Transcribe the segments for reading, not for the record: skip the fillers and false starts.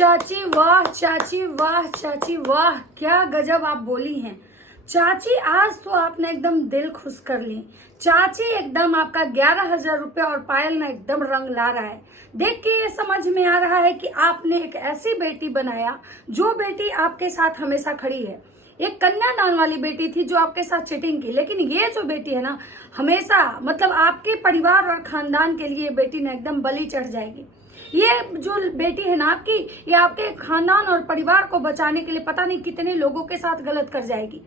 चाची वाह, चाची वाह, चाची वाह, क्या गजब आप बोली हैं चाची। आज तो आपने एकदम दिल खुश कर ली चाची। एकदम आपका 11,000 रुपया और पायल ना एकदम रंग ला रहा है। देख के ये समझ में आ रहा है कि आपने एक ऐसी बेटी बनाया जो बेटी आपके साथ हमेशा खड़ी है। एक कन्यादान वाली बेटी थी जो आपके साथ चीटिंग की, लेकिन ये जो बेटी है ना हमेशा मतलब आपके परिवार और खानदान के लिए बेटी ना एकदम बलि चढ़ जाएगी। ये जो बेटी है ना आपकी, ये आपके खानदान और परिवार को बचाने के लिए पता नहीं कितने लोगों के साथ गलत कर जाएगी।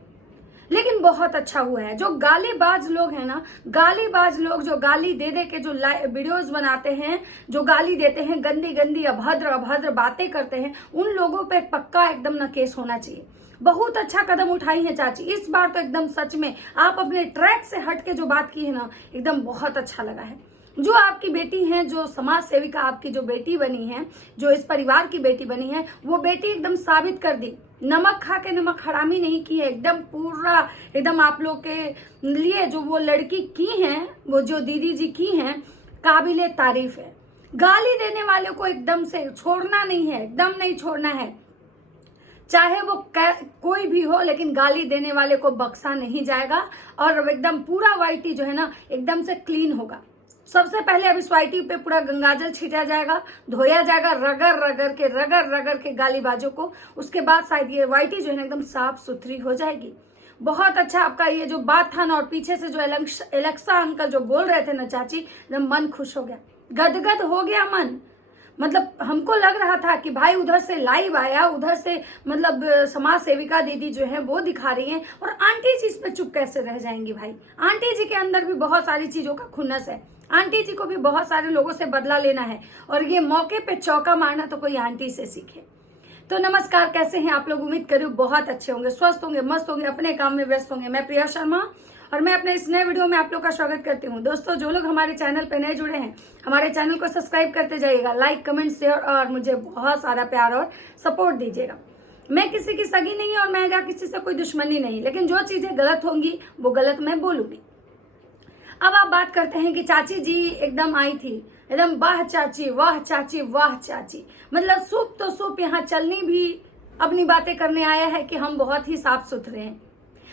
लेकिन बहुत अच्छा हुआ है। जो गालीबाज लोग हैं ना, गालीबाज लोग जो गाली दे दे के जो वीडियोस बनाते हैं, जो गाली देते हैं, गंदी गंदी अभद्र अभद्र बातें करते हैं, उन लोगों पे पक्का एकदम ना केस होना चाहिए। बहुत अच्छा कदम उठाई है चाची इस बार तो एकदम सच में आप अपने ट्रैक से हट के जो बात की है ना एकदम बहुत अच्छा लगा है। जो आपकी बेटी है, जो समाज सेविका आपकी जो बेटी बनी है, जो इस परिवार की बेटी बनी है, वो बेटी एकदम साबित कर दी। नमक खा के नमक हरामी नहीं की है। एकदम पूरा एकदम आप लोग के लिए जो वो लड़की की हैं, वो जो दीदी जी की हैं, काबिले तारीफ है। गाली देने वाले को एकदम से छोड़ना नहीं है, एकदम नहीं छोड़ना है, चाहे वो कोई भी हो, लेकिन गाली देने वाले को बख्शा नहीं जाएगा। और एकदम पूरा वाइटी जो है ना एकदम से क्लीन होगा। सबसे पहले अब इस वाइटी पे पूरा गंगाजल छीटा जाएगा, धोया जाएगा रगड़ रगड़ के गालीबाजों को। उसके बाद शायद ये वाइटी जो है ना एकदम साफ सुथरी हो जाएगी। बहुत अच्छा आपका ये जो बात था ना, और पीछे से जो एलेक्सा अंकल जो बोल रहे थे ना चाची, एकदम मन खुश हो गया, गदगद हो गया मन। मतलब हमको लग रहा था कि भाई उधर से लाइव आया, उधर से मतलब समाज सेविका दीदी जो है वो दिखा रही हैं, और आंटी जी इस पे चुप कैसे रह जाएंगी। भाई आंटी जी के अंदर भी बहुत सारी चीजों का खुन्नस है। आंटी जी को भी बहुत सारे लोगों से बदला लेना है, और ये मौके पे चौका मारना तो कोई आंटी से सीखे। तो नमस्कार, कैसे हैं आप लोग? उम्मीद करूँ बहुत अच्छे होंगे, स्वस्थ होंगे, मस्त होंगे, अपने काम में व्यस्त होंगे। मैं प्रिया शर्मा और मैं अपने इस नए वीडियो में आप लोग का स्वागत करती हूँ। दोस्तों, जो लोग हमारे चैनल पे नए जुड़े हैं, हमारे चैनल को सब्सक्राइब करते जाइएगा, लाइक कमेंट शेयर और मुझे बहुत सारा प्यार और सपोर्ट दीजिएगा। मैं किसी की सगी नहीं और मेरा किसी से कोई दुश्मनी नहीं, लेकिन जो चीजें गलत होंगी वो गलत मैं बोलूंगी। अब आप बात करते हैं कि चाची जी एकदम आई थी, एकदम वाह चाची वाह, चाची वाह चाची। मतलब सूप तो सूप, यहाँ चलनी भी अपनी बातें करने आया है कि हम बहुत ही साफ सुथरे हैं।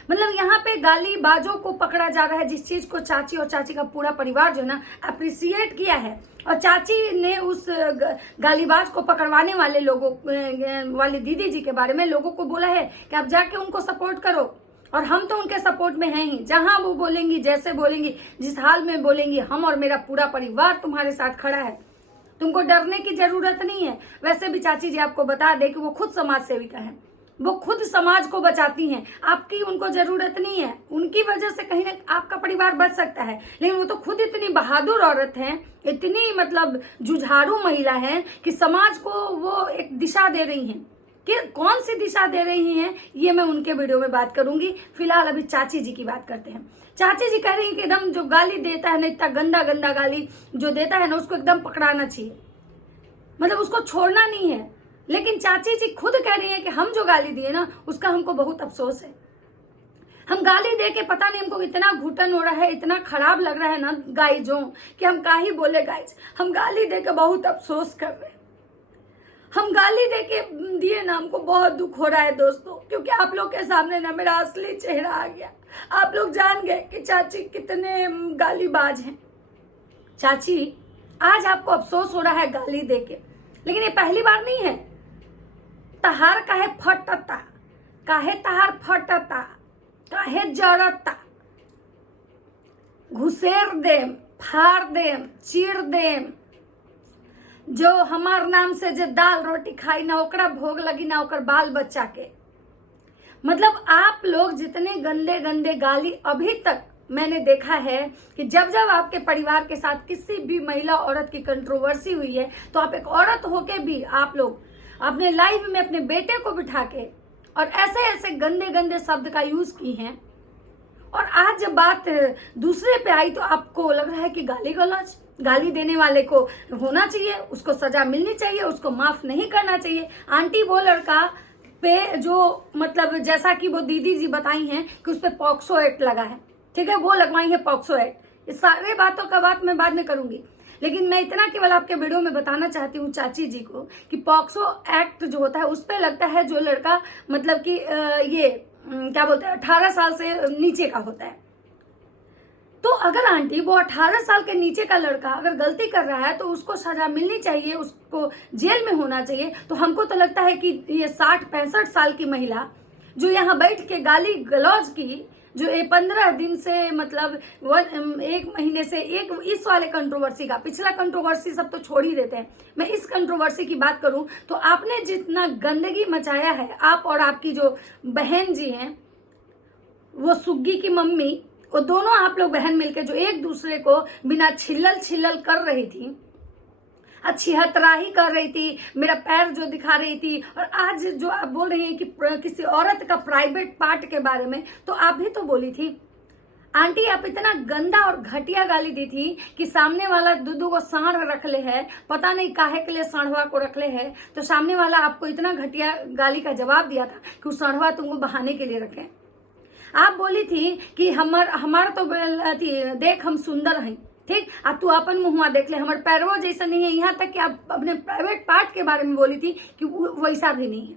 मतलब यहाँ पे गालीबाजों को पकड़ा जा रहा है, जिस चीज को चाची और चाची का पूरा परिवार जो है ना अप्रिसिएट किया है। और चाची ने उस गालीबाज को पकड़वाने वाले लोगों वाली दीदी जी के बारे में लोगों को बोला है कि आप जाके उनको सपोर्ट करो। और हम तो उनके सपोर्ट में हैं ही। जहां वो बोलेंगी, जैसे बोलेंगी, जिस हाल में बोलेंगी, हम और मेरा पूरा परिवार तुम्हारे साथ खड़ा है। तुमको डरने की जरूरत नहीं है। वैसे भी चाची जी आपको बता दे कि वो खुद समाज सेविका है, वो खुद समाज को बचाती हैं। आपकी उनको जरूरत नहीं है। उनकी वजह से कहीं ना आपका परिवार बच सकता है, लेकिन वो तो खुद इतनी बहादुर औरत हैं, इतनी मतलब जुझारू महिला है कि समाज को वो एक दिशा दे रही हैं। कि कौन सी दिशा दे रही हैं ये मैं उनके वीडियो में बात करूंगी। फिलहाल अभी चाची जी की बात करते हैं। चाची जी कह रही हैं कि एकदम जो गाली देता है ना, इतना गंदा गंदा गाली जो देता है ना, उसको एकदम पकड़ाना चाहिए, मतलब उसको छोड़ना नहीं है। लेकिन चाची जी खुद कह रही हैं कि हम जो गाली दिए ना उसका हमको बहुत अफसोस है। हम गाली दे के पता नहीं हमको इतना घुटन हो रहा है, इतना खराब लग रहा है ना गाइजों, कि हम का ही बोले गाइज। हम गाली दे के बहुत अफसोस कर रहे हैं। हम गाली दे के दिए ना, हमको बहुत दुख हो रहा है दोस्तों, क्योंकि आप लोग के सामने ना मेरा असली चेहरा आ गया। आप लोग जान गए कि चाची कितने गालीबाज हैं। चाची आज आपको अफसोस हो रहा है गाली दे के, लेकिन ये पहली बार नहीं है। तहार काहे फटता, काहे तहार फटता, काहे जड़ता, घुसेर देम, फाड़ देम, चीर देम। जो हमार नाम से जो दाल रोटी खाई ना ओकरा भोग लगी ना ओकर बाल बच्चा के। मतलब आप लोग जितने गंदे गंदे गाली अभी तक मैंने देखा है कि जब जब आपके परिवार के साथ किसी भी महिला औरत की कंट्रोवर्सी हुई है, तो आप एक औरत होके भी आप लोग अपने लाइफ में अपने बेटे को बिठा के और ऐसे ऐसे गंदे गंदे शब्द का यूज की हैं। और आज जब बात दूसरे पे आई तो आपको लग रहा है कि गाली गलौज, गाली देने वाले को होना चाहिए, उसको सजा मिलनी चाहिए, उसको माफ नहीं करना चाहिए। आंटी वो लड़का पे जो मतलब जैसा कि वो दीदी जी बताई हैं कि उस पे पॉक्सो एक्ट लगा है, ठीक है, वो लगवाई है पॉक्सो एक्ट। इस सारे बातों का बात मैं बाद में करूंगी, लेकिन मैं इतना केवल आपके वीडियो में बताना चाहती हूँ चाची जी को कि पॉक्सो एक्ट जो होता है उस पर लगता है जो लड़का मतलब कि क्या बोलते हैं 18 साल से नीचे का होता है। तो अगर आंटी वो 18 साल के नीचे का लड़का अगर गलती कर रहा है तो उसको सजा मिलनी चाहिए, उसको जेल में होना चाहिए। तो हमको तो लगता है कि ये 60-65 साल की महिला जो यहाँ बैठ के गाली गलौज की, जो ये 15 दिन से मतलब 1 महीने से एक इस वाले कंट्रोवर्सी का, पिछला कंट्रोवर्सी सब तो छोड़ ही देते हैं, मैं इस कंट्रोवर्सी की बात करूं तो आपने जितना गंदगी मचाया है, आप और आपकी जो बहन जी हैं वो सुग्गी की मम्मी, वो दोनों आप लोग बहन मिलकर जो एक दूसरे को बिना छिल्लल कर रही थी, अच्छी हतराही कर रही थी, मेरा पैर जो दिखा रही थी, और आज जो आप बोल रही हैं कि किसी औरत का प्राइवेट पार्ट के बारे में, तो आप भी तो बोली थी आंटी। आप इतना गंदा और घटिया गाली दी थी कि सामने वाला दूधू को साढ़ रख ले है, पता नहीं काहे के लिए साढ़वा को रख ले है, तो सामने वाला आपको इतना घटिया गाली का जवाब दिया था कि वो साढ़वा तुमको बहाने के लिए रखे। आप बोली थी कि हमारा तो देख हम सुंदर हैं, ठीक, अब तू अपन मुहुआ देख ले, हमारे पैरवा जैसा नहीं है। यहाँ तक कि आप अपने प्राइवेट पार्ट के बारे में बोली थी कि वैसा भी नहीं है।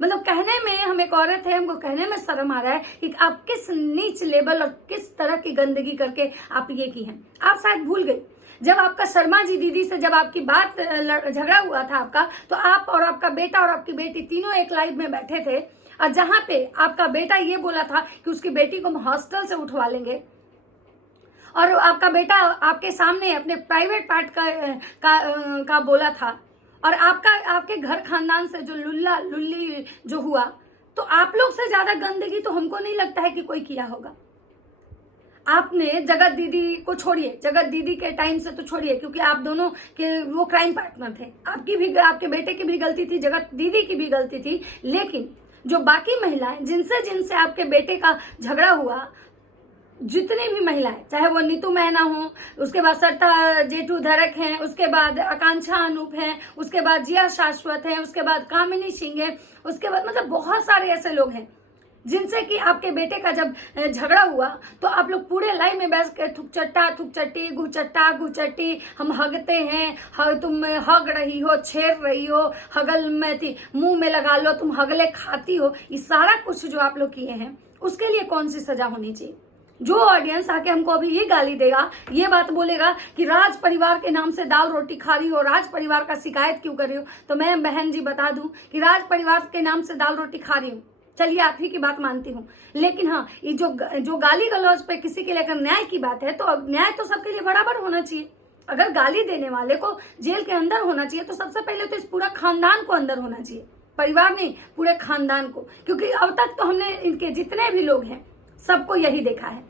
मतलब कहने में हम एक औरत है, हमको कहने में शर्म आ रहा है कि आप किस नीच लेवल और किस तरह की गंदगी करके आप ये की हैं। आप शायद भूल गई जब आपका शर्मा जी दीदी से जब आपकी बात झगड़ा हुआ था आपका, तो आप और आपका बेटा और आपकी बेटी तीनों एक लाइव में बैठे थे, और जहां पे आपका बेटा ये बोला था कि उसकी बेटी को हम हॉस्टल से उठवा लेंगे, और आपका बेटा आपके सामने अपने प्राइवेट पार्ट का बोला था, और आपके घर खानदान से जो लुल्ली जो हुआ, तो आप लोग से ज्यादा गंदगी तो हमको नहीं लगता है कि कोई किया होगा। आपने जगत दीदी को छोड़िए, जगत दीदी के टाइम से तो छोड़िए, क्योंकि आप दोनों के वो क्राइम पार्टनर थे, आपके बेटे की भी गलती थी, जगत दीदी की भी गलती थी, लेकिन जो बाकी महिलाएं जिनसे आपके बेटे का झगड़ा हुआ, जितनी भी महिलाएं, चाहे वो नीतू मैना हो, उसके बाद सरिता जेठू धरक हैं, उसके बाद आकांक्षा अनूप हैं, उसके बाद जिया शाश्वत हैं, उसके बाद कामिनी सिंह है, उसके बाद मतलब बहुत सारे ऐसे लोग हैं जिनसे कि आपके बेटे का जब झगड़ा हुआ तो आप लोग पूरे लाइन में बैठ के थुकचट्टी घुचट्टी हम हगते हैं, तुम हग रही हो, छेड़ रही हो, हगल में थी मुंह में लगा लो, तुम हगले खाती हो, ये सारा कुछ जो आप लोग किए हैं उसके लिए कौन सी सजा होनी चाहिए? जो ऑडियंस आके हमको अभी ये गाली देगा, ये बात बोलेगा कि राज परिवार के नाम से दाल रोटी खा रही हो, राज परिवार का शिकायत क्यों कर रही हो, तो मैं बहन जी बता दूं कि राज परिवार के नाम से दाल रोटी खा रही हूँ, चलिए आप ही की बात मानती हूँ, लेकिन हाँ ये जो गाली गलौज पे किसी के लेकर न्याय की बात है, तो न्याय तो सबके लिए बराबर होना चाहिए। अगर गाली देने वाले को जेल के अंदर होना चाहिए तो सबसे पहले तो इस पूरा खानदान को अंदर होना चाहिए, परिवार नहीं, पूरे खानदान को, क्योंकि अब तक तो हमने इनके जितने भी लोग हैं सबको यही देखा है।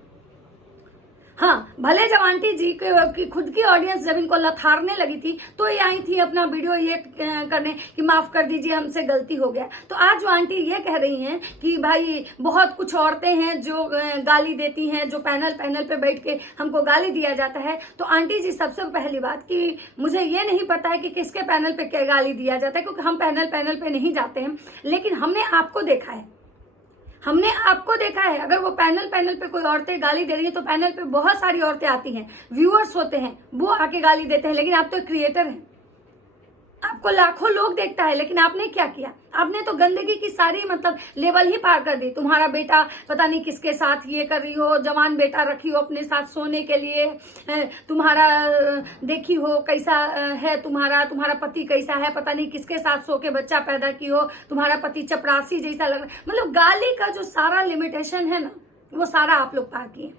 हाँ, भले जब आंटी जी की खुद की ऑडियंस जब इनको लथारने लगी थी तो ये आई थी अपना वीडियो ये करने कि माफ कर दीजिए हमसे गलती हो गया, तो आज जो आंटी ये कह रही हैं कि भाई बहुत कुछ औरतें हैं जो गाली देती हैं, जो पैनल पे बैठ के हमको गाली दिया जाता है, तो आंटी जी सबसे पहली बात कि मुझे ये नहीं पता है कि किसके पैनल पे क्या गाली दिया जाता है, क्योंकि हम पैनल पे नहीं जाते हैं, लेकिन हमने आपको देखा है, अगर वो पैनल पे कोई औरतें गाली दे रही है तो पैनल पे बहुत सारी औरतें आती हैं, व्यूअर्स होते हैं, वो आके गाली देते हैं, लेकिन आप तो क्रिएटर हैं, आपको लाखों लोग देखता है, लेकिन आपने क्या किया? आपने तो गंदगी की सारी मतलब लेवल ही पार कर दी। तुम्हारा बेटा पता नहीं किसके साथ ये कर रही हो, जवान बेटा रखी हो अपने साथ सोने के लिए, तुम्हारा देखी हो कैसा है, तुम्हारा पति कैसा है, पता नहीं किसके साथ सो के बच्चा पैदा की हो, तुम्हारा पति चपरासी जैसा लग रहा, मतलब गाली का जो सारा लिमिटेशन है ना, वो सारा आप लोग पार किए।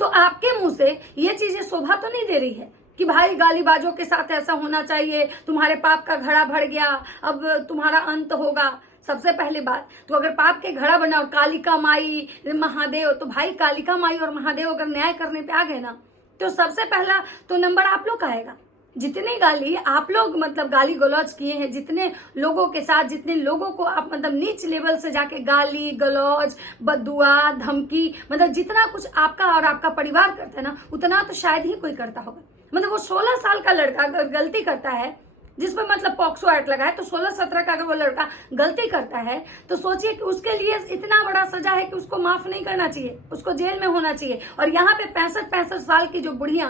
तो आपके मुंह से ये चीजें शोभा तो नहीं दे रही है कि भाई गालीबाजों के साथ ऐसा होना चाहिए, तुम्हारे पाप का घड़ा भर गया, अब तुम्हारा अंत होगा। सबसे पहली बात तो अगर पाप के घड़ा बना और कालिका माई महादेव, तो भाई कालिका माई और महादेव अगर न्याय करने पे आ गए ना, तो सबसे पहला तो नंबर आप लोग का आएगा। जितनी गाली आप लोग मतलब गाली गलौज किए हैं, जितने लोगों के साथ, जितने लोगों को आप मतलब नीच लेवल से जाके गाली गलौज बदुआ धमकी, मतलब जितना कुछ आपका और आपका परिवार करता है ना, उतना तो शायद ही कोई करता होगा। मतलब वो 16 साल का लड़का अगर गलती करता है, जिसमें मतलब पॉक्सो एक्ट लगा है, तो 16-17 का अगर वो लड़का गलती करता है तो सोचिए कि उसके लिए इतना बड़ा सजा है कि उसको माफ नहीं करना चाहिए, उसको जेल में होना चाहिए। और यहाँ पे 65 साल की जो बुढ़िया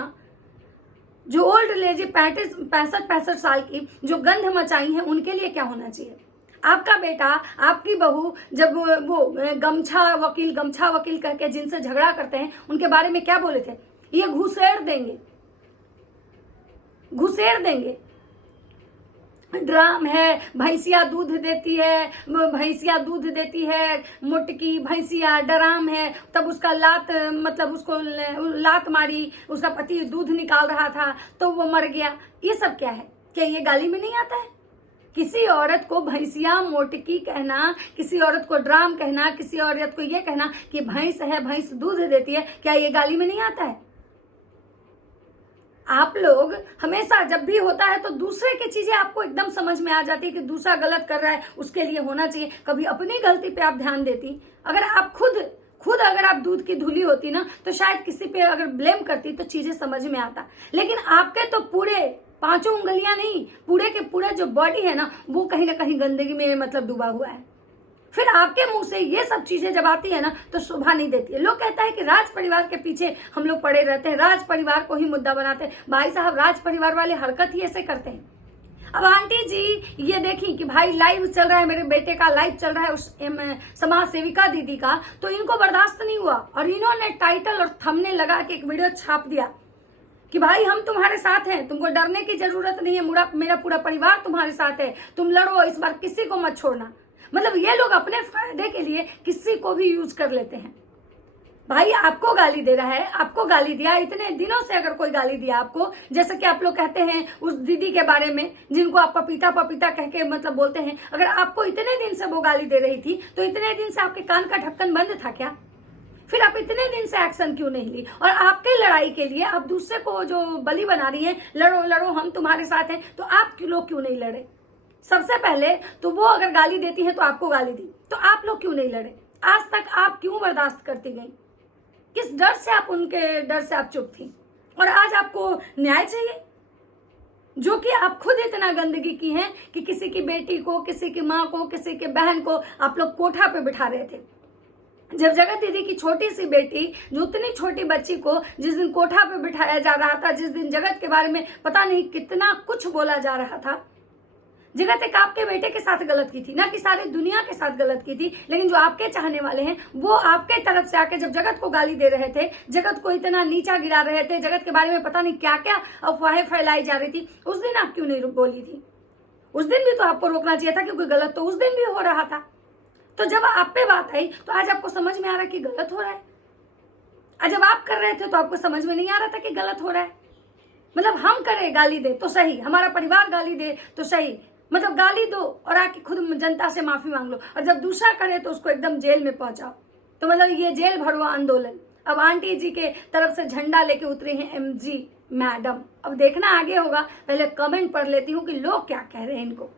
जो ओल्ड लेडी 65 साल की जो गंध मचाई है, उनके लिए क्या होना चाहिए? आपका बेटा, आपकी बहू जब वो गमछा वकील कह के जिनसे झगड़ा करते हैं, उनके बारे में क्या बोले थे? ये घुसेड़ देंगे। ड्राम है, भैंसिया दूध देती है, मुटकी भैंसिया ड्राम है, तब उसका उसको लात मारी, उसका पति दूध निकाल रहा था तो वो मर गया। ये सब क्या है? क्या ये गाली में नहीं आता है? किसी औरत को भैंसिया मोटकी कहना, किसी औरत को ड्राम कहना, किसी औरत को ये कहना कि भैंस है, भैंस दूध देती है, क्या ये गाली में नहीं आता है? आप लोग हमेशा जब भी होता है तो दूसरे की चीजें आपको एकदम समझ में आ जाती है कि दूसरा गलत कर रहा है, उसके लिए होना चाहिए। कभी अपनी गलती पे आप ध्यान देती। अगर आप खुद अगर आप दूध की धुली होती ना, तो शायद किसी पे अगर ब्लेम करती तो चीजें समझ में आता। लेकिन आपके तो पूरे 5 उंगलियां नहीं, पूरे के पूरा जो बॉडी है ना, वो कहीं ना कहीं गंदगी में डूबा हुआ है। फिर आपके मुंह से ये सब चीजें जब आती है ना, तो शोभा नहीं देती है। लोग कहता है कि राज परिवार के पीछे हम लोग पड़े रहते हैं, राज परिवार को ही मुद्दा बनाते हैं। भाई साहब, राज परिवार वाले हरकत ही ऐसे करते हैं। अब आंटी जी ये देखी कि भाई लाइव चल रहा है, मेरे बेटे का लाइव चल रहा है उस समाज सेविका दीदी का, तो इनको बर्दाश्त नहीं हुआ और इन्होंने टाइटल और थंबनेल लगा के एक वीडियो छाप दिया कि भाई हम तुम्हारे साथ हैं, तुमको डरने की जरूरत नहीं है, मेरा पूरा परिवार तुम्हारे साथ है, तुम लड़ो, इस बार किसी को मत छोड़ना। मतलब ये लोग अपने फायदे के लिए किसी को भी यूज कर लेते हैं। भाई आपको गाली दे रहा है, आपको गाली दिया, इतने दिनों से अगर कोई गाली दिया आपको, जैसे कि आप लोग कहते हैं उस दीदी के बारे में जिनको आप पपीता कह के बोलते हैं, अगर आपको इतने दिन से वो गाली दे रही थी तो इतने दिन से आपके कान का ढक्कन बंद था क्या? फिर आप इतने दिन से एक्शन क्यों नहीं ली? और आपके लड़ाई के लिए आप दूसरे को जो बलि बना रही हैं, लड़ो हम तुम्हारे साथ हैं, तो आप लोग क्यों नहीं लड़े? सबसे पहले तो वो अगर गाली देती है तो आपको गाली दी, तो आप लोग क्यों नहीं लड़े? आज तक आप क्यों बर्दाश्त करती गई? किस डर से आप उनके डर से आप चुप थी? और आज आपको न्याय चाहिए, जो कि आप खुद इतना गंदगी की है कि किसी की बेटी को, किसी की माँ को, किसी के बहन को आप लोग कोठा पे बिठा रहे थे। जब जगत दीदी की छोटी सी बेटी, जो उतनी छोटी बच्ची को जिस दिन कोठा पे बिठाया जा रहा था, जिस दिन जगत के बारे में पता नहीं कितना कुछ बोला जा रहा था, जगत एक आपके बेटे के साथ गलत की थी, ना कि सारी दुनिया के साथ गलत की थी। लेकिन जो आपके चाहने वाले हैं वो आपके तरफ से आके जब जगत को गाली दे रहे थे, जगत को इतना नीचा गिरा रहे थे, जगत के बारे में पता नहीं क्या क्या अफवाहें फैलाई जा रही थी, उस दिन आप क्यों नहीं बोली थी? उस दिन भी तो आपको रोकना चाहिए था, क्योंकि गलत तो उस दिन भी हो रहा था। तो जब आप पे बात आई तो आज आपको समझ में आ रहा है कि गलत हो रहा है। आज जब आप कर रहे थे तो आपको समझ में नहीं आ रहा था कि गलत हो रहा है। मतलब हम करें गाली दे तो सही, हमारा परिवार गाली दे तो सही, गाली दो और आके खुद जनता से माफी मांग लो, और जब दूसरा करे तो उसको एकदम जेल में पहुंचाओ। तो ये जेल भरो आंदोलन। अब आंटी जी के तरफ से झंडा लेके उतरे हैं MG मैडम। अब देखना आगे होगा, पहले कमेंट पढ़ लेती हूँ कि लोग क्या कह रहे हैं इनको।